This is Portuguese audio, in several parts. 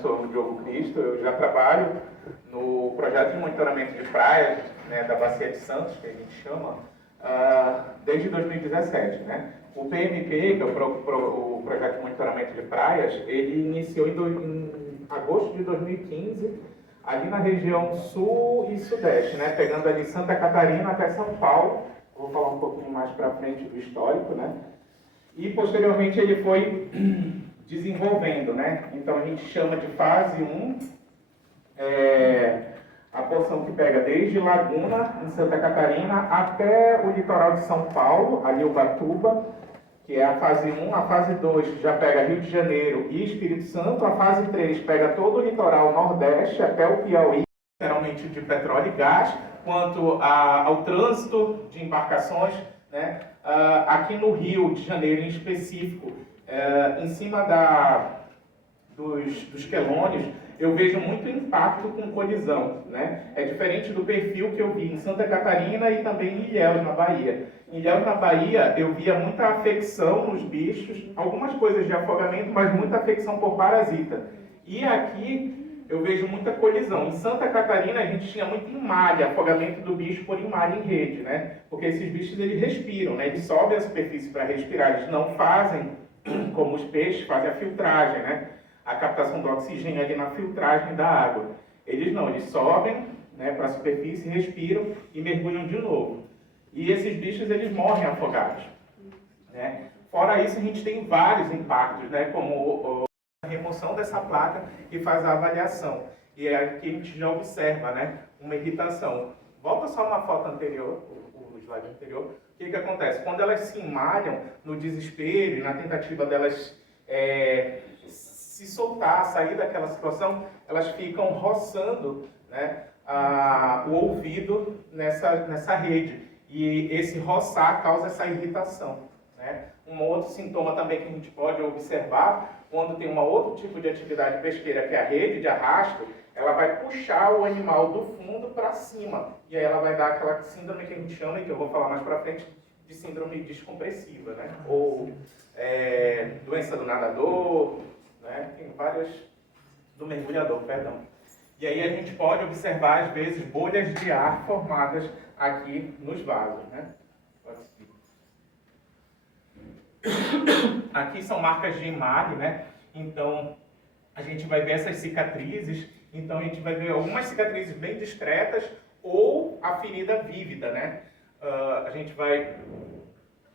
sou o Diogo Cristo, eu já trabalho no projeto de monitoramento de praias, né, da Bacia de Santos, que a gente chama, desde 2017. Né? O PMP, que é o projeto de monitoramento de praias, ele iniciou em agosto de 2015, ali na região sul e sudeste, né, pegando ali Santa Catarina até São Paulo. Vou falar um pouquinho mais para frente do histórico, né? E posteriormente ele foi desenvolvendo, né? Então a gente chama de fase 1, a porção que pega desde Laguna, em Santa Catarina, até o litoral de São Paulo, ali Ubatuba, que é a fase 1. A fase 2 já pega Rio de Janeiro e Espírito Santo. A fase 3 pega todo o litoral nordeste até o Piauí, geralmente de petróleo e gás, quanto ao trânsito de embarcações, né? Aqui no Rio de Janeiro, em específico, em cima dos quelônios, eu vejo muito impacto com colisão, né? É diferente do perfil que eu vi em Santa Catarina e também em Ilhéus, na Bahia. Em Ilhéus, na Bahia, eu via muita afecção nos bichos, algumas coisas de afogamento, mas muita afecção por parasita. E aqui eu vejo muita colisão. Em Santa Catarina, a gente tinha muito em malha, afogamento do bicho por em malha em rede, né? Porque esses bichos, eles respiram, né? Eles sobem a superfície para respirar, eles não fazem, como os peixes, fazem a filtragem, né? A captação do oxigênio ali na filtragem da água. Eles não, eles sobem, né, para a superfície, respiram e mergulham de novo. E esses bichos, eles morrem afogados, né? Fora isso, a gente tem vários impactos, né, como a remoção dessa placa que faz a avaliação. E é aqui a gente já observa, né, uma irritação. Volta só uma foto anterior, o slide anterior. O que acontece? Quando elas se emalham no desespero e na tentativa delas se soltar, sair daquela situação, elas ficam roçando, né, o ouvido nessa rede. E esse roçar causa essa irritação, né? Um outro sintoma também que a gente pode observar, quando tem um outro tipo de atividade pesqueira, que é a rede de arrasto, ela vai puxar o animal do fundo para cima. E aí ela vai dar aquela síndrome que a gente chama, e que eu vou falar mais para frente, de síndrome descompressiva, né? Ou doença do nadador, né? Tem várias, do mergulhador, perdão. E aí a gente pode observar, às vezes, bolhas de ar formadas aqui nos vasos, né? Pode seguir. Aqui são marcas de emalhe, né? Então, a gente vai ver essas cicatrizes. Então, a gente vai ver algumas cicatrizes bem discretas ou a ferida vívida, né? A gente vai...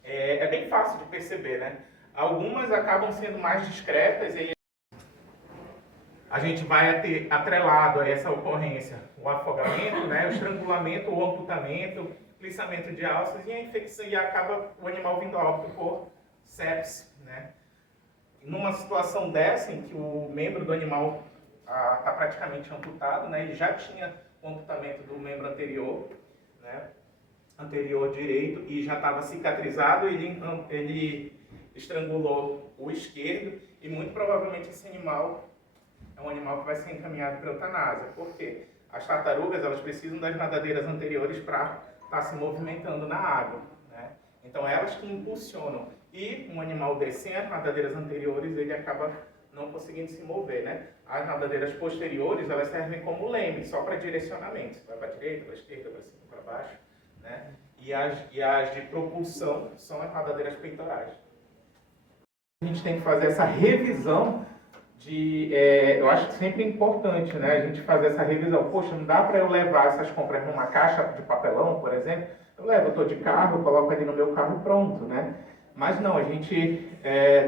É bem fácil de perceber, né? Algumas acabam sendo mais discretas e a gente vai ter atrelado a essa ocorrência o afogamento, né, o estrangulamento ou amputamento, lissamento de alças e a infecção, e acaba o animal vindo a óbito por sepse, né? Numa situação dessa, em que o membro do animal está praticamente amputado, né, ele já tinha o amputamento do membro anterior, né, anterior direito, e já estava cicatrizado, ele estrangulou o esquerdo, e muito provavelmente esse animal é um animal que vai ser encaminhado para a eutanásia. Por quê? As tartarugas, elas precisam das nadadeiras anteriores para estar se movimentando na água, né? Então, elas que impulsionam. E um animal desse, sem as nadadeiras anteriores, ele acaba não conseguindo se mover, né? As nadadeiras posteriores, elas servem como leme, só para direcionamento. Vai para a direita, para a esquerda, para cima, para baixo, né? E as de propulsão são as nadadeiras peitorais. A gente tem que fazer essa revisão eu acho que sempre é importante, né, a gente fazer essa revisão. Poxa, não dá para eu levar essas compras numa caixa de papelão, por exemplo. Eu estou de carro, eu coloco ali no meu carro pronto, né? Mas não, a gente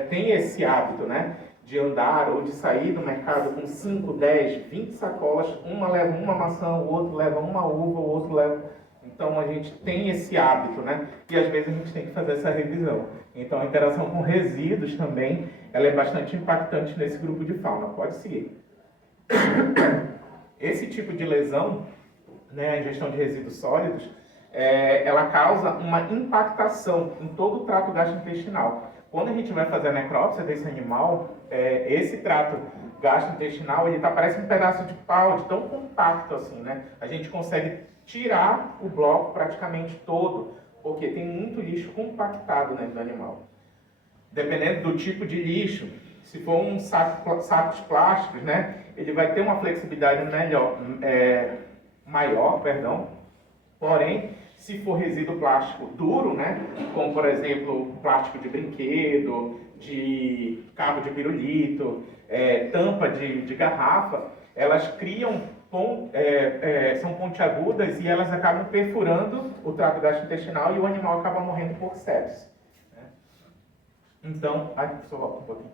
tem esse hábito, né, de andar ou de sair do mercado com 5, 10, 20 sacolas. Uma leva uma maçã, o outro leva uma uva, o outro leva... Então, a gente tem esse hábito, né? E às vezes a gente tem que fazer essa revisão. Então, a interação com resíduos também, ela é bastante impactante nesse grupo de fauna. Pode seguir. Esse tipo de lesão, né, a ingestão de resíduos sólidos, ela causa uma impactação em todo o trato gastrointestinal. Quando a gente vai fazer a necrópsia desse animal, esse trato gastrointestinal, ele parece um pedaço de pau, de tão compacto assim, né? A gente consegue tirar o bloco praticamente todo, porque tem muito lixo compactado dentro do animal. Dependendo do tipo de lixo, Se for um sacos plásticos, né, ele vai ter uma flexibilidade maior, perdão. Porém, se for resíduo plástico duro, né, como por exemplo plástico de brinquedo, de cabo de pirulito, tampa de garrafa, elas criam são pontiagudas e elas acabam perfurando o trato gastrointestinal e o animal acaba morrendo por sepsis. Né? Então, só volta um pouquinho.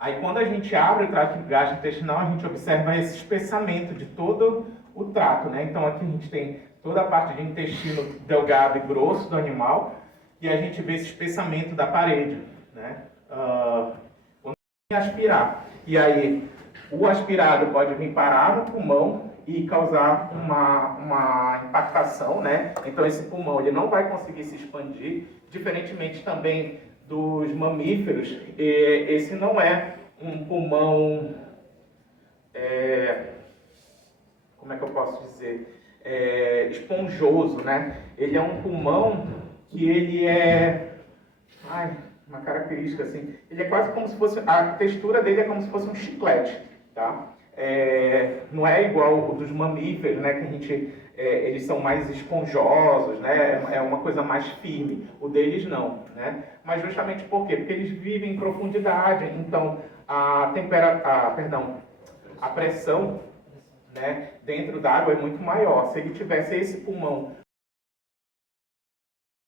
Aí quando a gente abre o trato gastrointestinal, a gente observa esse espessamento de todo o trato, né? Então aqui a gente tem toda a parte de intestino delgado e grosso do animal e a gente vê esse espessamento da parede, né? Quando aspirar. E aí o aspirado pode vir parar no pulmão e causar uma impactação, né? Então esse pulmão ele não vai conseguir se expandir, diferentemente também dos mamíferos, esse não é um pulmão, como é que eu posso dizer, esponjoso, né? Ele é um pulmão que ele uma característica assim, ele é quase como se fosse, a textura dele é como se fosse um chiclete, tá? Não é igual o dos mamíferos, né? Que a gente, eles são mais esponjosos, né? É uma coisa mais firme. O deles não, né? Mas justamente por quê? Porque eles vivem em profundidade, então a pressão, né, dentro d'água é muito maior. Se ele tivesse esse pulmão